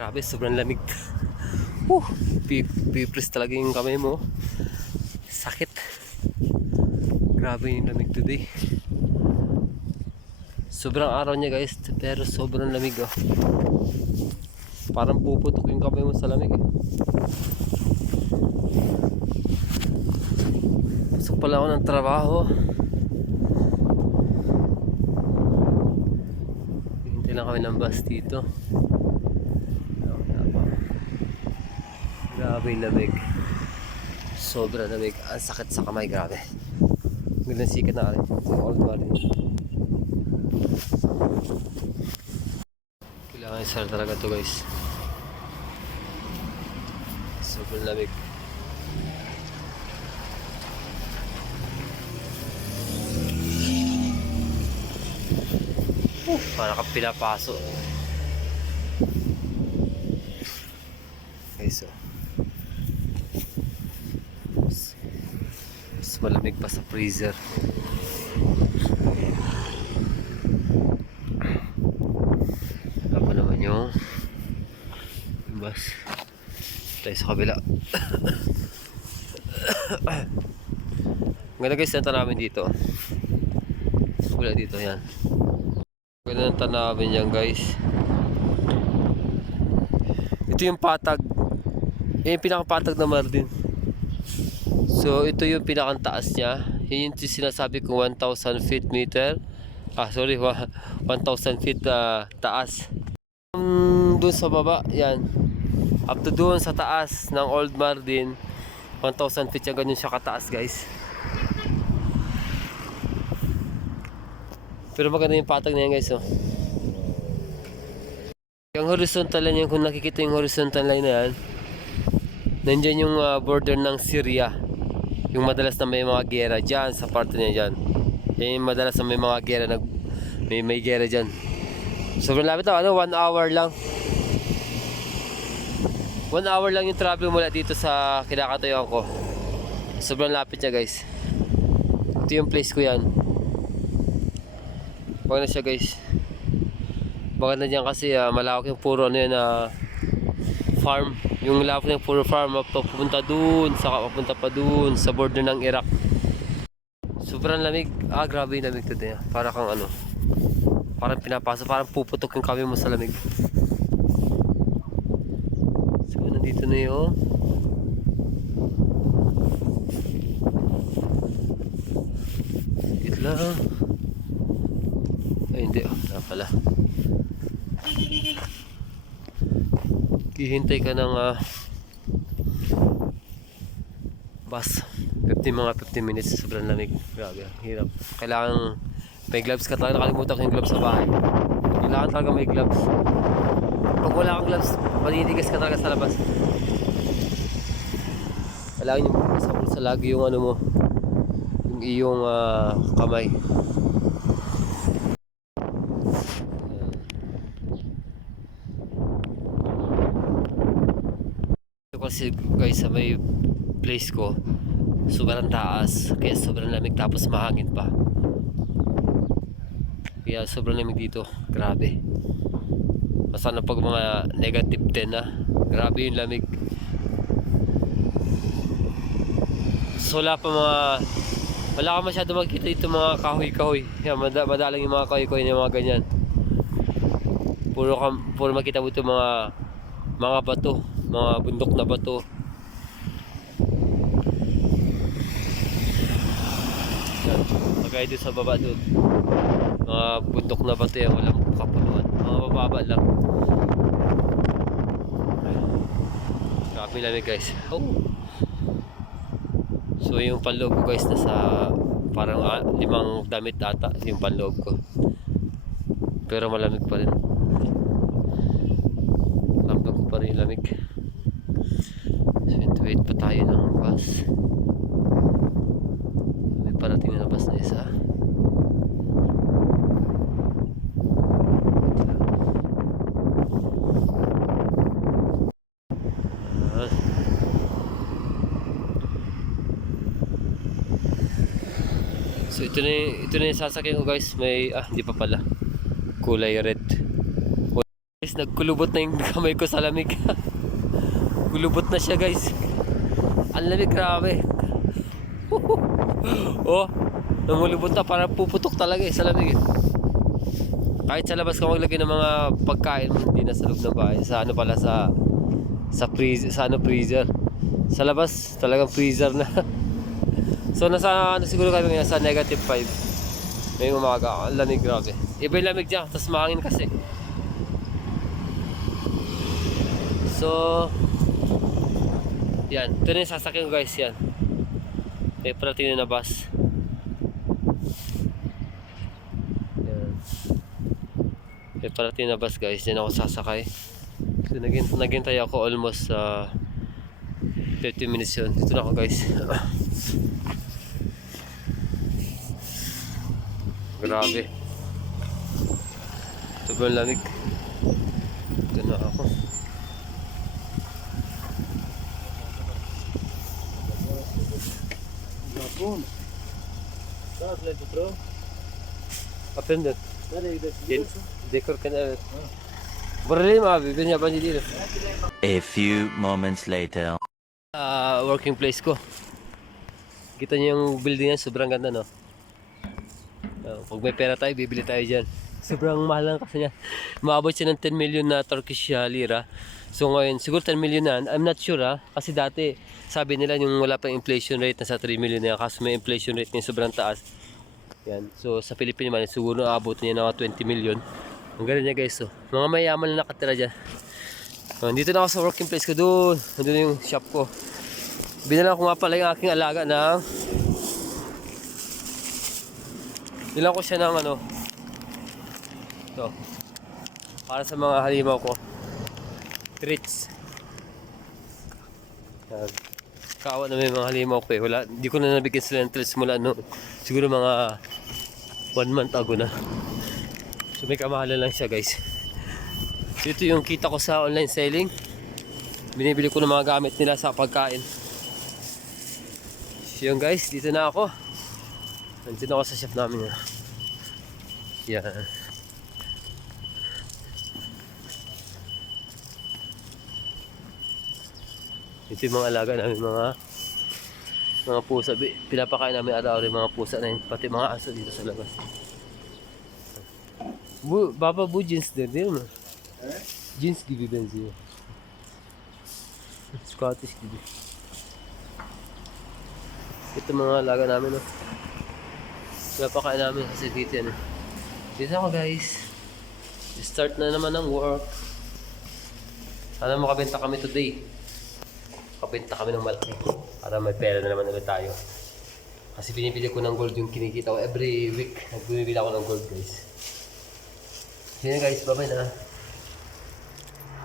Grabe, sobrang lamig. Woo! Pipris talaga yung kamay mo. Sakit. Grabe yung lamig today. Sobrang araw niya guys, pero sobrang lamig oh. Parang puputok yung kamay mo sa lamig eh. Pasok pala ako ng trabaho. Hintay lang kami ng bus dito. Grabe yung lamig. Sobrang lamig. Ang sakit sa kamay, grabe. Ganda sikat na kami. Sa old body. Kailangan isar talaga to guys. Sobrang lamig. Uh, para kang pinapaso. Guys, oh. Mas malamig pa sa freezer. Pa naman yung bus. Tayo sa kabila. Ang ganda guys, nanta namin dito. Wala dito yan. Ang ganda ng tanawin yan guys. Ito yung patag. Yan yung pinakapatag na Mardin. So ito yung pinakang taas niya. Yun yung sinasabi kong 1,000 feet meter. Ah sorry, wa- 1,000 feet ah, taas. Um, doon sa baba, yan. Up to doon sa taas ng Old Mardin. 1,000 feet yung ganyan siya kataas guys. Pero maganda yung patag na yan guys oh. Yung horizontal line yan, kung nakikita yung horizontal line na yan, nandyan yung ah, border ng Syria. Yung madalas na may mga gera dyan, sa parte niya dyan. Yan yung madalas na may mga gera, nag, may, may gera dyan. Sobrang lapit na, ano, one hour lang. One hour lang yung travel mula dito sa kinakatayuan ko. Sobrang lapit niya guys. Ito yung place ko yan. Maganda siya guys. Maganda dyan kasi ah, malawak yung puro ano yan na farm. Yung lawak ng puro farm papunta dun, saka papunta pa dun sa border ng Iraq. Sobrang lamig. Ah, grabe yung lamig today. ah. Para kang ano. Parang pinapasok, parang puputok yung kami mo sa lamig. So, nandito na yun. Wait lang. Ay, hindi. Na pala. Hihintay ka ng ah, bus. 50 mga 15 minutes. Sobrang lamig. Grabe. Hirap. Kailangan may gloves ka talaga. Nakalimutan ko yung gloves sa bahay. Kailangan talaga may gloves. Pag wala kang gloves, maninigas ka talaga sa labas. Kailangan yung sa sa lagi yung ano mo. Yung iyong ah, kamay. Kasi guys sa may place ko sobrang taas. Kaya sobrang lamig tapos mahangin pa. Kaya sobrang lamig dito. Grabe. Basta na pag mga negative 10 na grabe yung lamig. So wala pa mga wala ka masyado makikita dito mga kahoy kahoy yan mada, madalang yung mga kahoy kahoy yung mga ganyan. Puro, puro makita mo ito mga mga bato mga bundok na bato Yan. Kagaya doon sa baba doon. Mga bundok na bato yan, walang kapuluan. Mga mababa lang. Grabe lamig guys. Oh. So yung panloob ko guys nasa parang ah, limang damit ata yung panloob ko. Pero malamig pa rin. Ramdam ko pa rin yung lamig. Yun, wait pa tayo ng bus. May parating na bus na isa. Ah. So ito na yung, ito na yung sasakyan ko guys. May, ah, hindi pa pala. Kulay red. Guys, nagkulubot na yung kamay ko sa lamig. Kulubot na siya guys. Ang lamig, grabe. oh, namulubot na parang puputok talaga eh sa lamig eh. Kahit sa labas ka maglagay ng mga pagkain mo, hindi na sa loob ng bahay. Sa ano pala, sa sa freezer, sa ano freezer. Sa labas, talagang freezer na. so nasa ano siguro kami ngayon, sa negative 5. May umaga, ang lamig grabe. Iba yung lamig dyan, tapos mahangin kasi. So, yan. Ito na yung sasakyan guys, yan. May parating na bus. Yan. May parating na bus guys, yan ako sasakay. So, naging, naghintay ako almost uh, 30 minutes yun. Dito na ako guys. Grabe. Sobrang lamig. Ito na ako. Japon. Saan sila bro? Aprende. Dali, Din- Dekor ka na. Problema, bibigyan niya pa niya dito. A few moments later. Ah, working place ko. Kita niyo yung building yan, sobrang ganda no. Ah, pag may pera tayo, bibili tayo dyan. Sobrang mahal lang kasi niya. Maabot siya ng 10 million na Turkish ah, lira. So ngayon, siguro 10 million na. I'm not sure ha. Kasi dati, sabi nila yung wala pang inflation rate, nasa 3 million na. Kaso may inflation rate ngayon sobrang taas. Yan. So sa Pilipinas naman, siguro aabot niya ng mga 20 million. Ang galing niya guys. So, mga mayaman na nakatira dyan. Ah, dito na ako sa working place ko doon. Nandun yung shop ko. Binala ko nga pala yung aking alaga ng Bilang ko siya ng ano Ito Para sa mga halimaw ko. Treats. Yan. Kawa na may mga halimaw ko eh. Wala, Hindi ko na nabigyan sila ng treats mula no Siguro mga One month ago na. So may kamahalan lang siya guys. So, ito yung kita ko sa online selling. Binibili ko ng mga gamit nila sa pagkain. So yun guys, dito na ako. Nandito ako sa shop namin. ah. Yan. Ito yung mga alaga namin, mga mga pusa. Pinapakain namin araw-araw yung mga pusa na yun. Pati mga aso dito sa labas. Bu, baba bu cinsler değil mi? Cins gibi benziyor. Scottish gibi. Ito mga alaga namin, no? Pinapakain namin kasi dito yan, eh. Dito ako, guys. Start na naman ng work. Sana makabenta kami today. Makabenta kami ng malaki. Para may pera na naman ulit tayo. Kasi binibili ko ng gold yung kinikita ko. Every week, nagbibili ako ng gold, guys. Yun, guys. Bye-bye na.